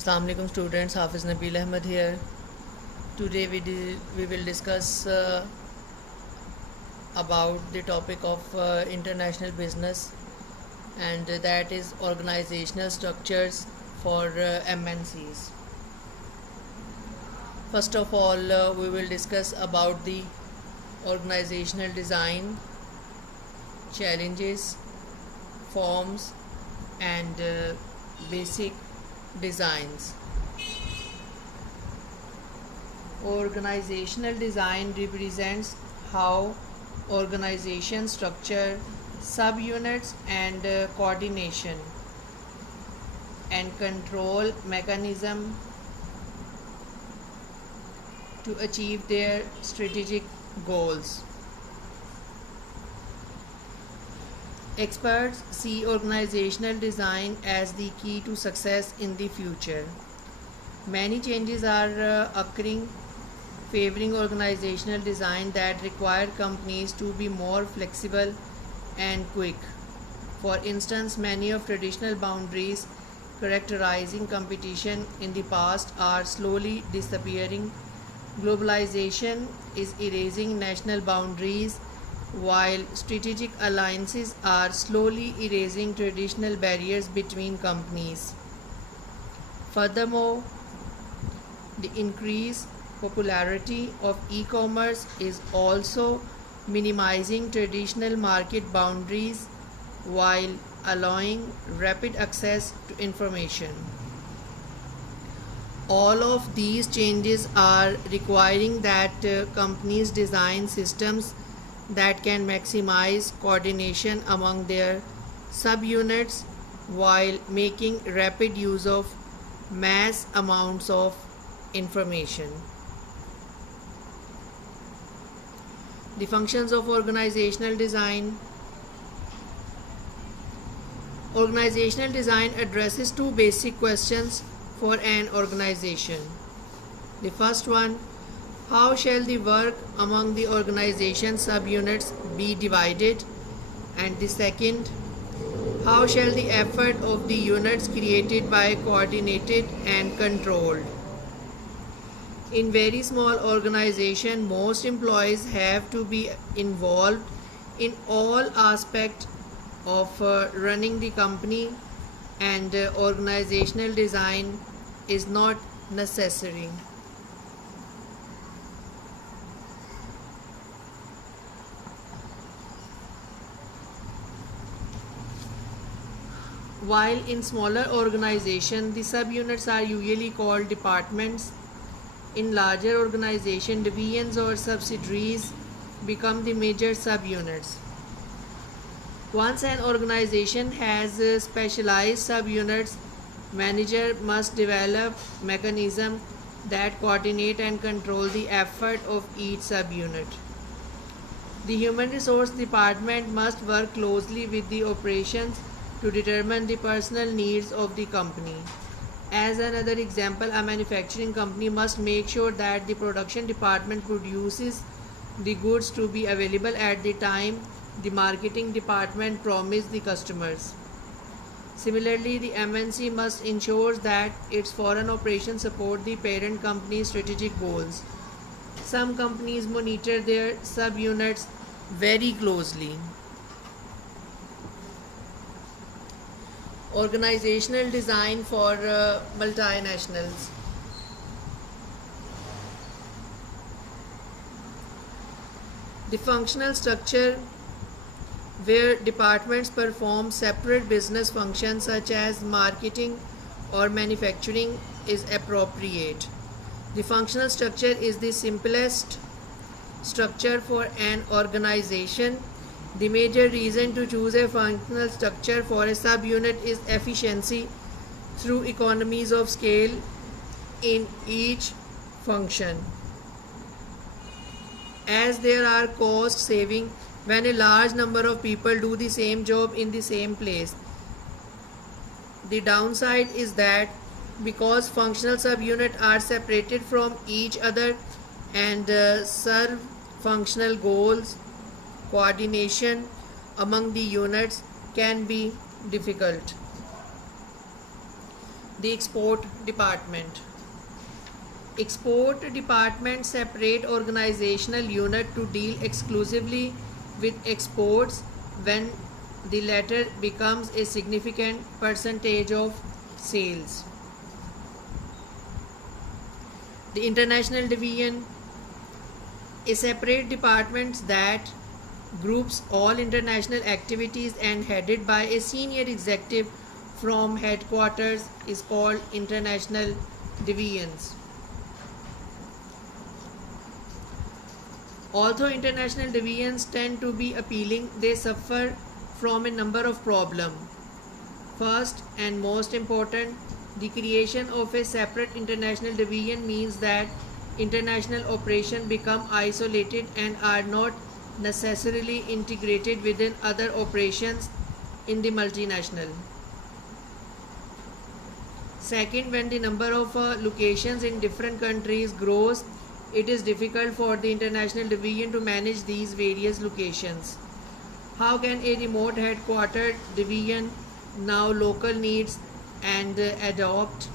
Assalamu alaikum students, Hafiz Nabil Ahmed here. Today we will discuss about the topic of international business, and that is organizational structures for MNCs. First of all, we will discuss about the organizational design, challenges, forms and basic designs. Organizational design represents how organization structure, subunits and coordination and control mechanism to achieve their strategic goals. Experts see organizational design as the key to success in the future. Many changes are occurring favoring organizational design that require companies to be more flexible and quick. For instance, many of traditional boundaries characterizing competition in the past are slowly disappearing. Globalization is erasing national boundaries, while strategic alliances are slowly erasing traditional barriers between companies. Furthermore, the increased popularity of e-commerce is also minimizing traditional market boundaries while allowing rapid access to information. All of these changes are requiring that companies design systems that can maximize coordination among their subunits while making rapid use of mass amounts of information. The functions of organizational design. Organizational design addresses two basic questions for an organization. The first one, how shall the work among the organization subunits be divided? And the second, how shall the effort of the units created by coordinated and controlled? In very small organization, most employees have to be involved in all aspects of running the company, and organizational design is not necessary. While in smaller organizations, the subunits are usually called departments. In larger organizations, divisions or subsidiaries become the major subunits. Once an organization has specialized subunits, manager must develop mechanisms that coordinate and control the effort of each subunit. The human resource department must work closely with the operations to determine the personal needs of the company. As another example, a manufacturing company must make sure that the production department produces the goods to be available at the time the marketing department promised the customers. Similarly, the MNC must ensure that its foreign operations support the parent company's strategic goals. Some companies monitor their subunits very closely. Organizational design for multinationals. The functional structure where departments perform separate business functions such as marketing or manufacturing is appropriate. The functional structure is the simplest structure for an organization. The major reason to choose a functional structure for a subunit is efficiency through economies of scale in each function. As there are cost saving when a large number of people do the same job in the same place. The downside is that because functional subunits are separated from each other and serve functional goals, coordination among the units can be difficult. The export department. Export department separate organizational unit to deal exclusively with exports when the latter becomes a significant percentage of sales. The international division, a separate department that groups all international activities and headed by a senior executive from headquarters, is called international divisions. Although international divisions tend to be appealing, they suffer from a number of problems. First and most important, the creation of a separate international division means that international operations become isolated and are not necessarily integrated within other operations in the multinational. Second, when the number of locations in different countries grows, it is difficult for the international division to manage these various locations. How can a remote headquartered division now local needs and adopt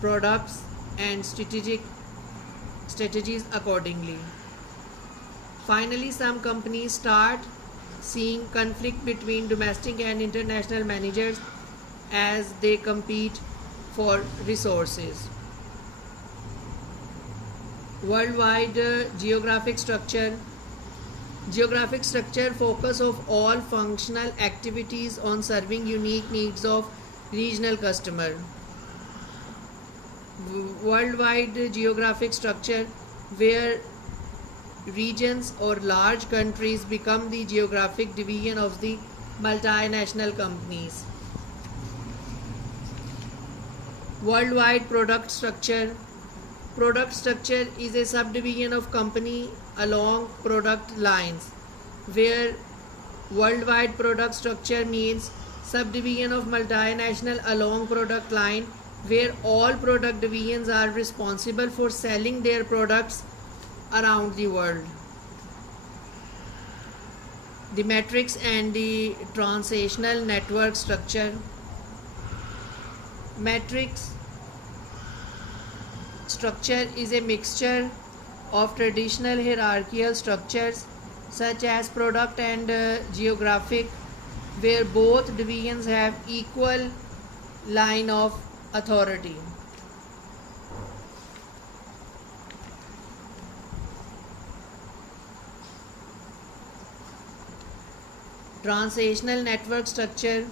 products and strategies accordingly? Finally, some companies start seeing conflict between domestic and international managers as they compete for resources. Worldwide geographic structure. Geographic structure focus of all functional activities on serving unique needs of regional customer. Worldwide geographic structure, where regions or large countries become the geographic division of the multinational companies. Worldwide product structure. Product structure is a subdivision of company along product lines, where worldwide product structure means subdivision of multinational along product line, where all product divisions are responsible for selling their products around the world. The matrix and the transnational network structure. Matrix structure is a mixture of traditional hierarchical structures such as product and geographic, where both divisions have equal line of authority. Transnational network structure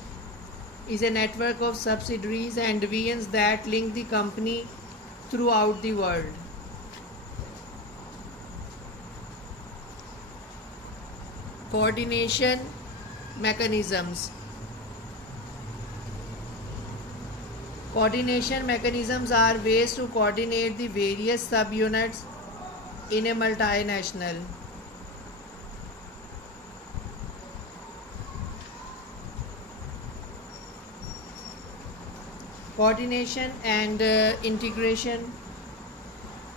is a network of subsidiaries and divisions that link the company throughout the world. Coordination mechanisms. Coordination mechanisms are ways to coordinate the various subunits in a multinational. Coordination and integration.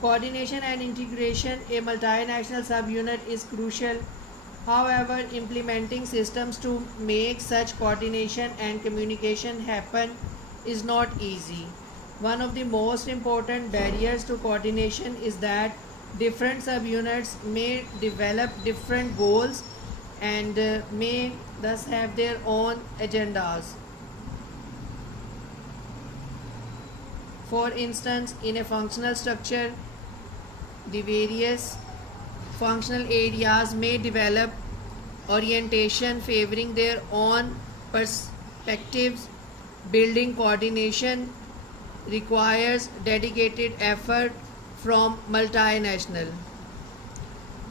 Coordination and integration, a multinational subunit is crucial. However, implementing systems to make such coordination and communication happen is not easy. One of the most important barriers to coordination is that different subunits may develop different goals and may thus have their own agendas. For instance, in a functional structure, the various functional areas may develop orientation favoring their own perspectives. Building coordination requires dedicated effort from multinational.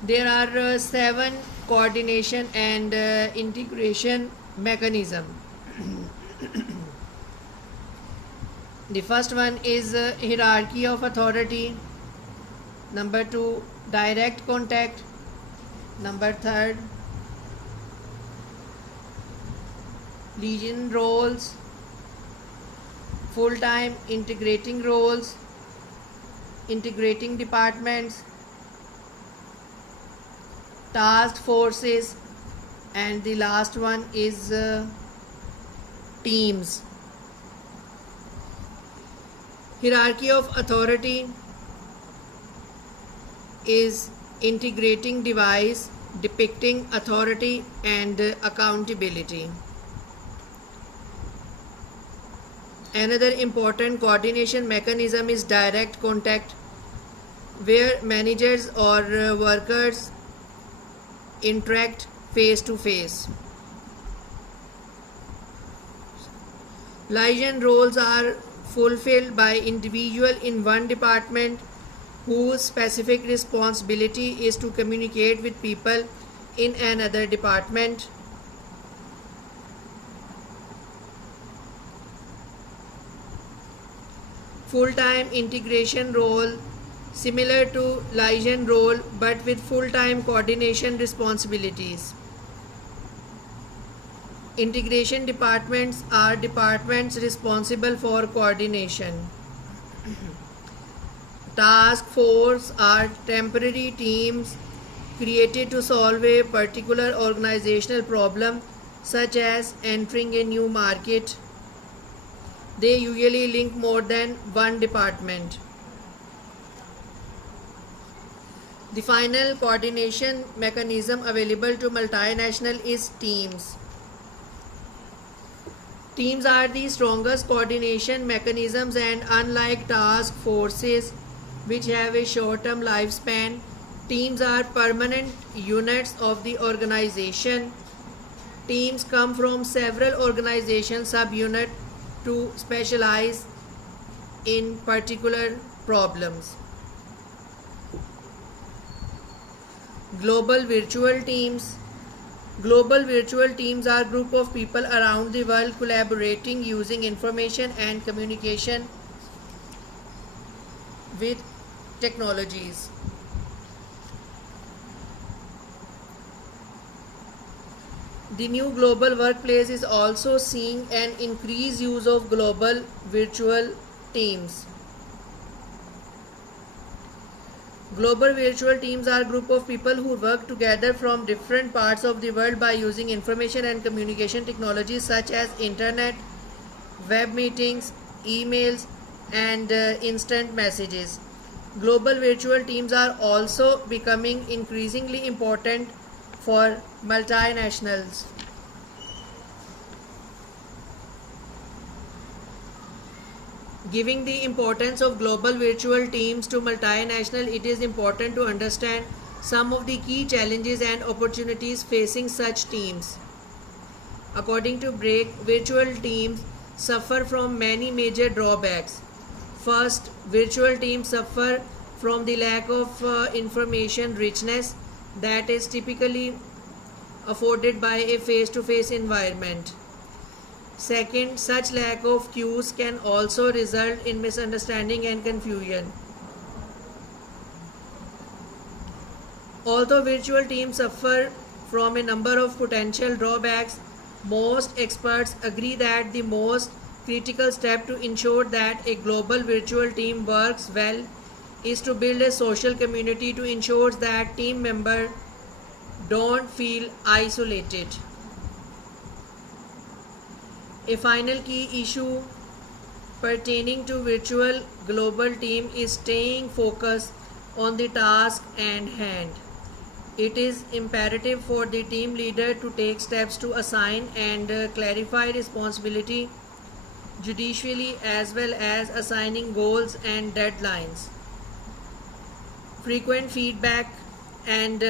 There are 7 coordination and integration mechanisms. The first one is hierarchy of authority. Number 2, direct contact. Number 3, legion roles, full-time integrating roles, integrating departments, task forces, and the last one is teams. Hierarchy of authority is integrating device depicting authority and accountability. Another important coordination mechanism is direct contact, where managers or workers interact face to face. Liaison roles are fulfilled by individual in one department whose specific responsibility is to communicate with people in another department. Full-time integration role, similar to liaison role but with full-time coordination responsibilities. Integration departments are departments responsible for coordination. Task force are temporary teams created to solve a particular organizational problem, such as entering a new market. They usually link more than one department. The final coordination mechanism available to multinational is teams. Teams are the strongest coordination mechanisms, and unlike task forces, which have a short-term lifespan, teams are permanent units of the organization. Teams come from several organization subunits to specialize in particular problems. Global virtual teams. Global virtual teams are a group of people around the world collaborating using information and communication with technologies. The new global workplace is also seeing an increased use of global virtual teams. Global virtual teams are a group of people who work together from different parts of the world by using information and communication technologies such as internet, web meetings, emails, and instant messages. Global virtual teams are also becoming increasingly important for multinationals. Giving the importance of global virtual teams to multinational, it is important to understand some of the key challenges and opportunities facing such teams. According to Break, virtual teams suffer from many major drawbacks. First, virtual teams suffer from the lack of information richness that is typically afforded by a face-to-face environment. Second, such lack of cues can also result in misunderstanding and confusion. Although virtual teams suffer from a number of potential drawbacks, most experts agree that the most critical step to ensure that a global virtual team works well is to build a social community to ensure that team members don't feel isolated. A final key issue pertaining to virtual global team is staying focused on the task at hand. It is imperative for the team leader to take steps to assign and clarify responsibility judiciously, as well as assigning goals and deadlines. Frequent feedback and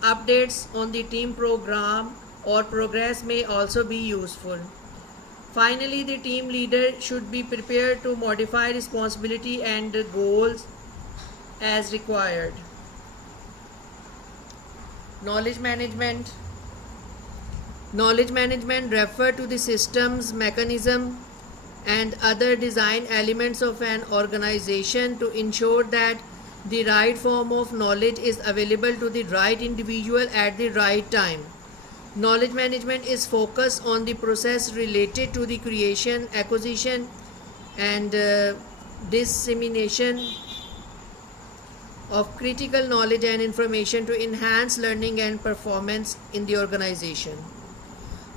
updates on the team program or progress may also be useful. Finally, the team leader should be prepared to modify responsibility and goals as required. Knowledge management. Knowledge management refers to the systems, mechanism, and other design elements of an organization to ensure that the right form of knowledge is available to the right individual at the right time. Knowledge management is focused on the process related to the creation, acquisition, and dissemination of critical knowledge and information to enhance learning and performance in the organization.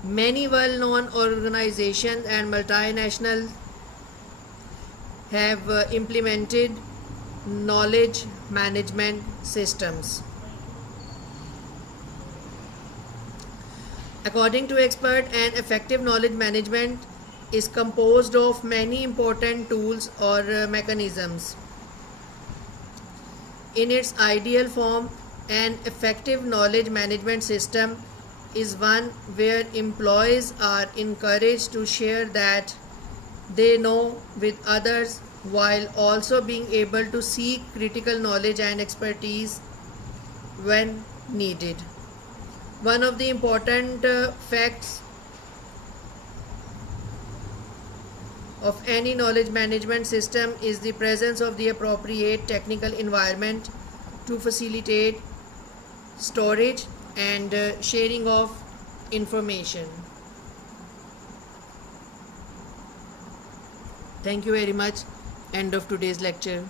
Many well-known organizations and multinational have implemented knowledge management systems. According to expert, an effective knowledge management is composed of many important tools or mechanisms. In its ideal form, an effective knowledge management system is one where employees are encouraged to share that they know with others while also being able to seek critical knowledge and expertise when needed. One of the important facts of any knowledge management system is the presence of the appropriate technical environment to facilitate storage and sharing of information. Thank you very much. End of today's lecture.